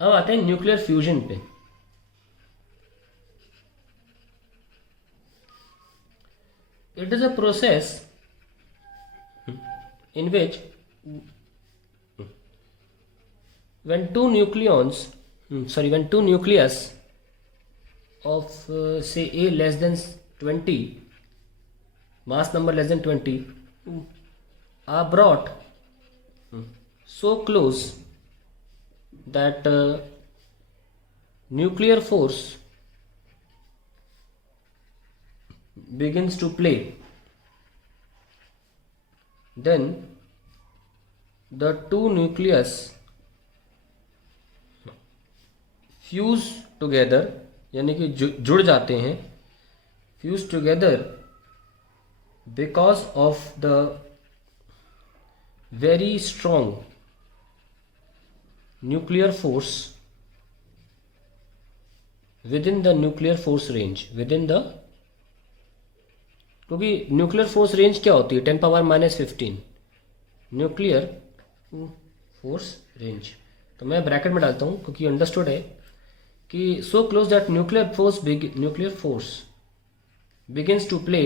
अब आते हैं न्यूक्लियर फ्यूजन पे। It is a process in which when two nucleons when two nucleus of say A less than 20, mass number less than 20, are brought so close that nuclear force begins to play, then the two nucleus fuse together, यानी कि जुड़ जाते हैं, fuse together because of the very strong nuclear force within the nuclear force range, within the, क्योंकि nuclear force range क्या होती है 10⁻⁻15 nuclear force range. तो मैं ब्रैकेट में डालता हूँ क्योंकि अंडरस्टूड है कि so close that nuclear force begins to play,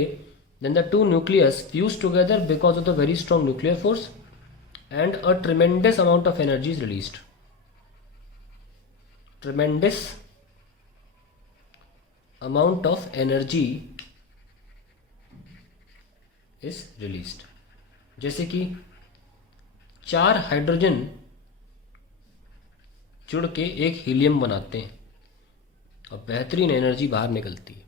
then the two nucleus fuse together because of the very strong nuclear force and a tremendous amount of energy is released. Tremendous amount of energy is released. जैसे कि 4 hydrogen जुड़ के एक helium बनाते हैं और बेहतरीन energy बाहर निकलती है।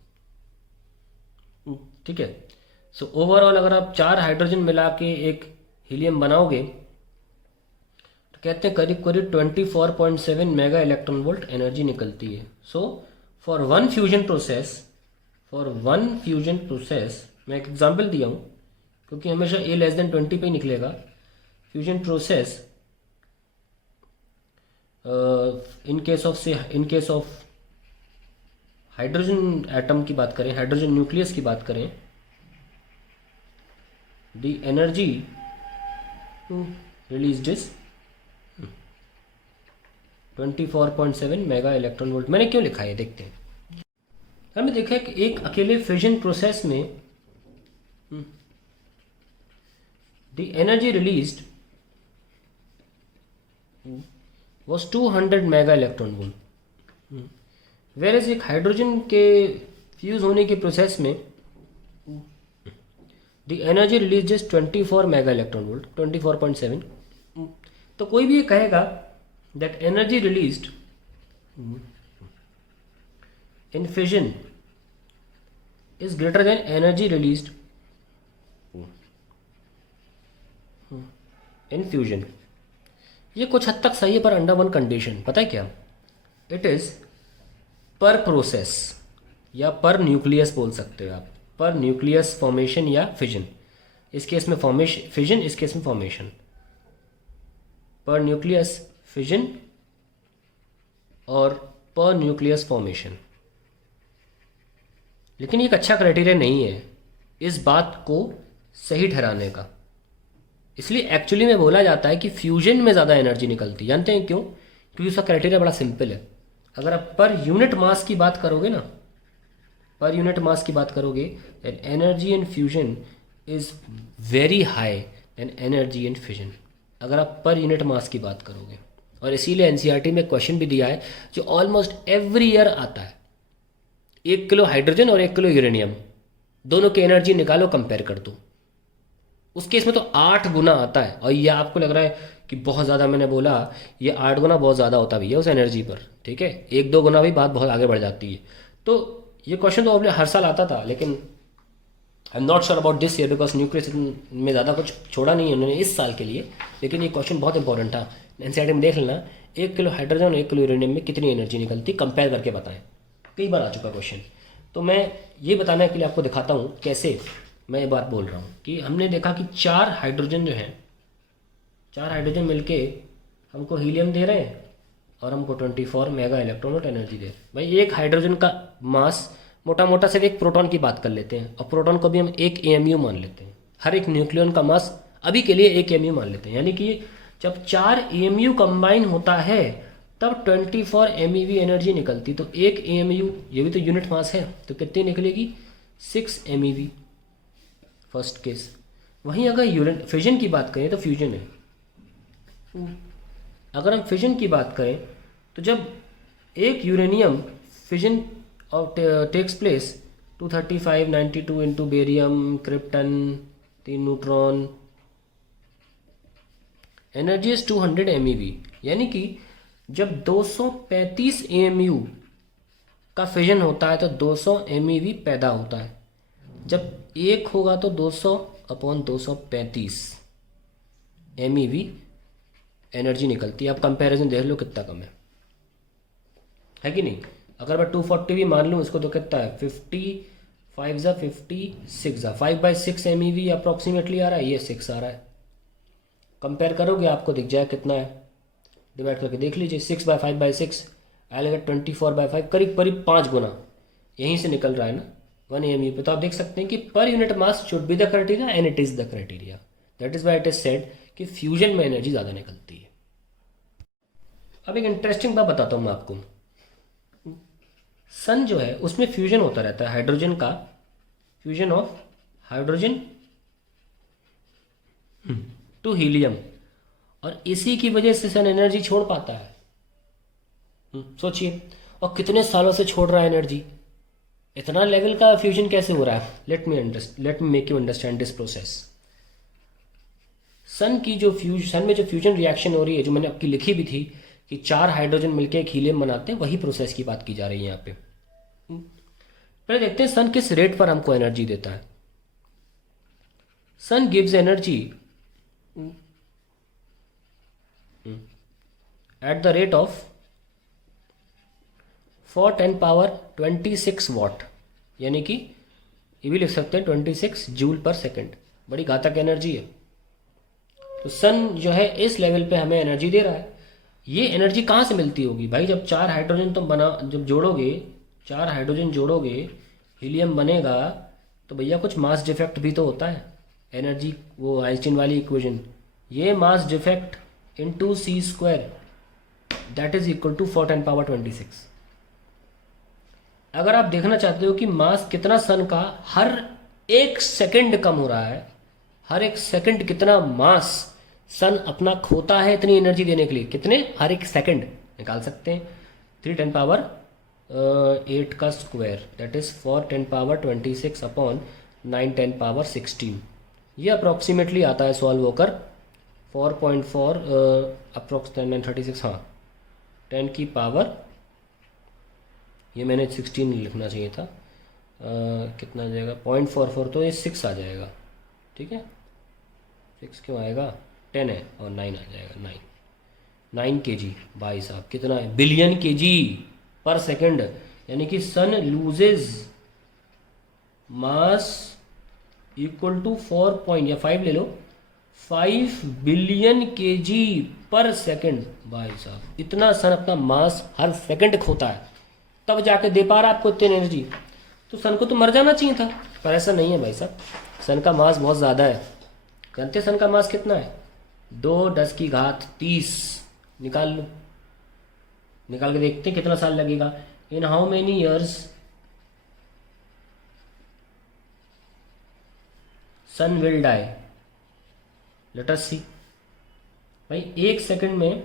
ठीक है, सो ओवरऑल अगर आप 4 हाइड्रोजन मिला के एक हीलियम बनाओगे तो कहते हैं करीब करीब 24.7 मेगा इलेक्ट्रॉन वोल्ट एनर्जी निकलती है। So for one fusion process मैं एक एग्जाम्पल दिया हूँ क्योंकि हमेशा A लेस देन 20 पे ही निकलेगा। Fusion process in case of hydrogen atom की बात करें, हाइड्रोजन न्यूक्लियस की बात करें, the energy released is 24.7 mega electron volt. मैंने क्यों लिखा है देखते हैं। हमने देखा कि एक अकेले फ्यूजन प्रोसेस में the energy released was 200 mega electron volt, whereas एक हाइड्रोजन के फ्यूज होने के प्रोसेस में the energy released is 24 mega electron volt, 24.7। तो कोई भी ये कहेगा that energy released in fission is greater than energy released in fusion. ये कुछ हद तक सही है पर अंडर वन कंडीशन, पता है क्या? इट इज पर प्रोसेस या पर न्यूक्लियस बोल सकते हो आप, पर न्यूक्लियस फॉर्मेशन या फिजन। इस केस में फॉर्मेशन फिजन, इस केस में फॉर्मेशन। पर न्यूक्लियस फिजन और पर न्यूक्लियस फॉर्मेशन। लेकिन ये एक अच्छा क्राइटेरिया नहीं है इस बात को सही ठहराने का। इसलिए एक्चुअली में बोला जाता है कि फ्यूजन में ज़्यादा एनर्जी निकलती है। जानते हैं क्यों? क्योंकि उसका क्राइटेरिया बड़ा सिंपल है। अगर आप पर यूनिट मास की बात करोगे ना, पर यूनिट मास की बात करोगे, then energy in fusion is very high then energy in fission, अगर आप पर यूनिट मास की बात करोगे। और इसीलिए एनसीईआरटी में क्वेश्चन भी दिया है जो ऑलमोस्ट एवरी ईयर आता है, 1 किलो हाइड्रोजन और 1 किलो यूरेनियम, दोनों की एनर्जी निकालो, कंपेयर कर दो। उस केस में तो 8 गुना आता है। और ये आपको लग रहा है कि बहुत ज़्यादा, मैंने बोला ये 8 गुना बहुत ज़्यादा होता भी है उस एनर्जी पर। ठीक है, 1-2 गुना भी बात बहुत आगे बढ़ जाती है। तो ये क्वेश्चन तो अपने हर साल आता था, लेकिन I am not sure about this year because nucleus में ज़्यादा कुछ छोड़ा नहीं है उन्होंने इस साल के लिए। लेकिन ये क्वेश्चन बहुत इंपॉर्टेंट था, एनसीईआरटी में देख लेना, 1 किलो हाइड्रोजन और 1 किलो यूरेनियम में कितनी एनर्जी निकलती, कंपेयर करके बताएं। कई बार आ चुका क्वेश्चन। तो मैं ये बताने के लिए आपको दिखाता हूँ कैसे मैं ये बात बोल रहा हूँ कि हमने देखा कि 4 हाइड्रोजन जो हैं, 4 हाइड्रोजन मिलके हमको हीलियम दे रहे हैं और हमको 24 मेगा इलेक्ट्रॉन वोल्ट एनर्जी दे रहे हैं। भाई एक हाइड्रोजन का मास मोटा मोटा सिर्फ एक प्रोटॉन की बात कर लेते हैं, और प्रोटॉन को भी हम 1 AMU मान लेते हैं। हर एक न्यूक्लियन का मास अभी के लिए 1 AMU मान लेते हैं। यानी कि जब 4 AMU कंबाइन होता है तब 24 MeV एनर्जी निकलती। तो एक AMU, ये भी तो यूनिट मास है, तो कितनी निकलेगी? 6 MeV फर्स्ट केस। वहीं अगर फिजन की बात करें तो फ्यूजन है। अगर हम फिजन की बात करें तो जब एक यूरेनियम फिजन और takes place 235 92 into barium krypton 3 neutron, energy is 200 MeV। यानी कि जब 235 AMU का फिजन होता है तो 200 MeV पैदा होता है। जब एक होगा तो 200 अपॉन 235 MeV एनर्जी निकलती है। आप कंपैरिजन देख लो कितना कम है कि नहीं? अगर मैं 240 भी मान लूँ इसको तो कितना है? 55 ज़ा 56 ज़ा 5/6 MeV अप्रॉक्सीमेटली आ रहा है, ये 6 आ रहा है। कंपेयर करोगे आपको दिख जाए कितना है, डिवाइड करके देख लीजिए। 6/5/6 आई गेट 24/5, करीब करीब 5 गुना यहीं से निकल रहा है ना 1 AMU पे। तो आप देख सकते हैं कि per unit mass should be the criteria and it is the criteria. That is why it is said कि फ्यूजन में एनर्जी ज़्यादा निकलती है। अब एक इंटरेस्टिंग बात बताता हूँ मैं आपको। सन जो है उसमें फ्यूजन होता रहता है हाइड्रोजन का, fusion of hydrogen to helium, और इसी की वजह से सन एनर्जी छोड़ पाता है। सोचिए, और कितने सालों से छोड़ रहा है एनर्जी, इतना लेवल का फ्यूजन कैसे हो रहा है? Let me make you understand this process. Sun में जो फ्यूजन रिएक्शन हो रही है, जो मैंने आपकी लिखी भी थी कि 4 हाइड्रोजन मिलकर एक हीलियम बनाते हैं, वही प्रोसेस की बात की जा रही है यहाँ पे। पहले देखते हैं सन किस रेट पर हमको एनर्जी देता है। Sun gives energy at the rate of 4×10⁻26 watt, यानी कि ये भी लिख सकते हैं 26 जूल पर सेकेंड। बड़ी घातक एनर्जी है। तो सन जो है इस लेवल पे हमें एनर्जी दे रहा है। ये एनर्जी कहाँ से मिलती होगी भाई? जब 4 हाइड्रोजन तुम जब जोड़ोगे, 4 हाइड्रोजन जोड़ोगे, हीलियम बनेगा, तो भैया कुछ मास डिफेक्ट भी तो होता है। एनर्जी वो आइंस्टीन वाली इक्वेशन, ये mass defect into c² that is equal to 4×10⁻26। अगर आप देखना चाहते हो कि मास कितना सन का हर एक सेकंड कम हो रहा है, हर एक सेकंड कितना मास सन अपना खोता है इतनी एनर्जी देने के लिए, कितने हर एक सेकंड निकाल सकते हैं। 3×10⁻8 का स्क्वायर दैट इज 4×10⁻26 अपॉन 9×10⁻16। ये अप्रॉक्सीमेटली आता है सॉल्व होकर 4.4 अप्रॉक्स 936, हाँ 10 की पावर, ये मैंने 16 लिखना चाहिए था, कितना आ जाएगा 0.44, तो ये 6 आ जाएगा। ठीक है, 6 क्यों आएगा, 10 है और 9 आ जाएगा, 9 kg। भाई साहब कितना है, बिलियन kg पर सेकंड। यानी कि सन लूजेज मास इक्वल टू 5 ले लो, 5 बिलियन kg पर सेकंड। भाई साहब इतना सन अपना मास हर सेकंड खोता है, तब जाके दे पा रहा है आपको इतनी एनर्जी। तो सन को तो मर जाना चाहिए था, पर ऐसा नहीं है भाई साहब। सन का मास बहुत ज़्यादा है। जानते सन का मास कितना है? 2×10⁻30। निकाल लो, निकाल के देखते हैं कितना साल लगेगा। In how many years sun will die, let us see. भाई एक सेकंड में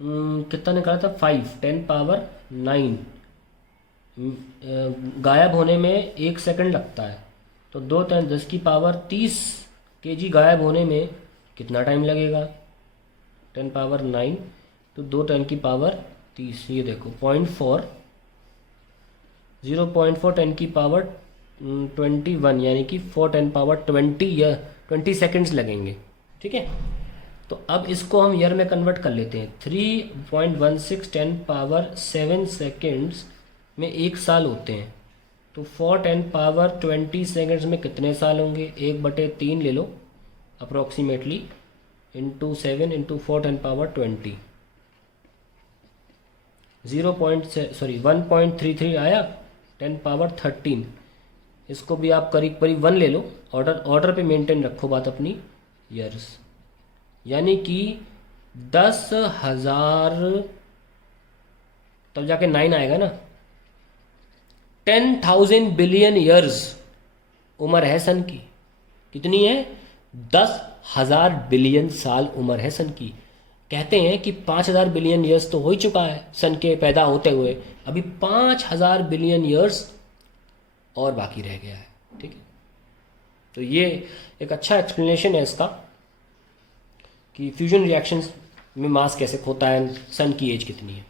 कितना निकाला था? 5×10⁻9। गायब होने में 1 सेकंड लगता है, तो 2×10⁻30 kg गायब होने में कितना टाइम लगेगा? 10⁻9 तो 2×10⁻30, ये देखो 0.4 10⁻21, यानी कि 4×10⁻20 या 20 सेकेंड्स लगेंगे। ठीक है, तो अब इसको हम ईयर में कन्वर्ट कर लेते हैं। 3.16 10⁻7 सेकेंड्स में 1 साल होते हैं, तो 4×10⁻20 सेकेंड्स में कितने साल होंगे? 1/3 ले लो अप्रॉक्सीमेटली, इंटू 7 इंटू 4×10⁻20, 1.33 आया 10⁻13। इसको भी आप करीब करीब 1 ले लो, ऑर्डर पे मेंटेन रखो बात अपनी, ईयर्स। यानी कि 10,000 तब जाके 9 आएगा ना। 10,000 बिलियन ईयर्स उम्र है सन की। कितनी है? 10,000 बिलियन साल उम्र है सन की। कहते हैं कि 5,000 बिलियन ईयर्स तो हो ही चुका है सन के पैदा होते हुए, अभी 5,000 बिलियन ईयर्स और बाकी रह गया है। ठीक है, तो ये एक अच्छा एक्सप्लेनेशन है इसका कि फ्यूजन रिएक्शंस में मास कैसे खोता है, सन की एज कितनी है।